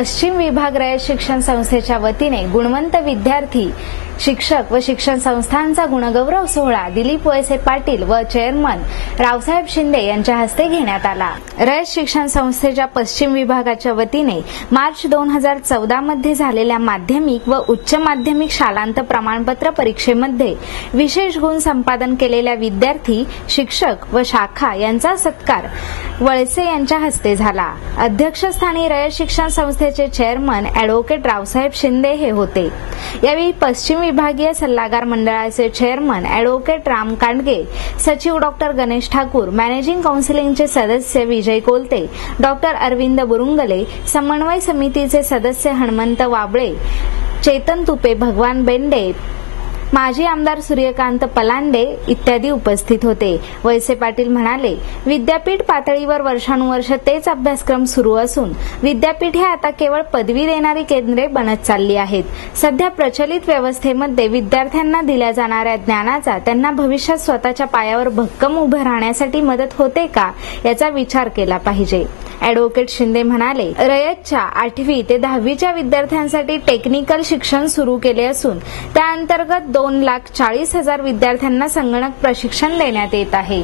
पश्चिम विभाग रयत शिक्षण संस्थेच्या वतीने गुणवंत विद्यार्थी, शिक्षक व शिक्षण संस्थांचा गुणगौरव सोहळा दिलीप वळसे पाटील व चेअरमन रावसाहेब शिंदे यांच्या हस्ते घेण्यात आला। रयत शिक्षण संस्थेच्या पश्चिम विभागाच्या वतीने मार्च 2014 मध्ये झालेल्या माध्यमिक व उच्च माध्यमिक शालांत प्रमाणपत्र परीक्षेमध्ये विशेष गुण संपादन केलेल्या विद्यार्थी, शिक्षक व शाखा यांचा सत्कार वळसे यांच्या हस्ते झाला। अध्यक्षस्थानी रयत शिक्षण संस्थेचे चेअरमन ॲडव्होकेट रावसाहेब शिंदे हे होते। यावेळी पश्चिम विभागीय सल्लागार मंडळाचे चेअरमन ॲडव्होकेट राम कांडगे, सचिव डॉक्टर गणेश ठाकूर, मॅनेजिंग काउन्सिलचे सदस्य विजय कोलते, डॉक्टर अरविंद बुरुंगले, समन्वय समितीचे सदस्य हनुमंत वाबळे, चेतन तुपे, भगवान बेंडे, माजी आमदार सूर्यकांत पलांडे इत्यादी उपस्थित होते। वळसे पाटील म्हणाले, विद्यापीठ पातळीवर वर्षानुवर्ष तेच अभ्यासक्रम सुरू असून विद्यापीठ हे आता केवळ पदवी देणारी केंद्रे बनत चालली आहेत। सध्या प्रचलित व्यवस्थेमध्ये विद्यार्थ्यांना दिल्या जाणाऱ्या ज्ञानाचा त्यांना भविष्यात स्वतःच्या पायावर भक्कम उभे राहण्यासाठी मदत होते का याचा विचार केला पाहिजे। ॲडव्होकेट शिंदे म्हणाले, रयतच्या 8वी ते 10वीच्या विद्यार्थ्यांसाठी टेक्निकल शिक्षण सुरू केले असून त्या अंतर्गत 2,40,000 विद्यार्थ्यांना संगणक प्रशिक्षण देण्यात येत आहे।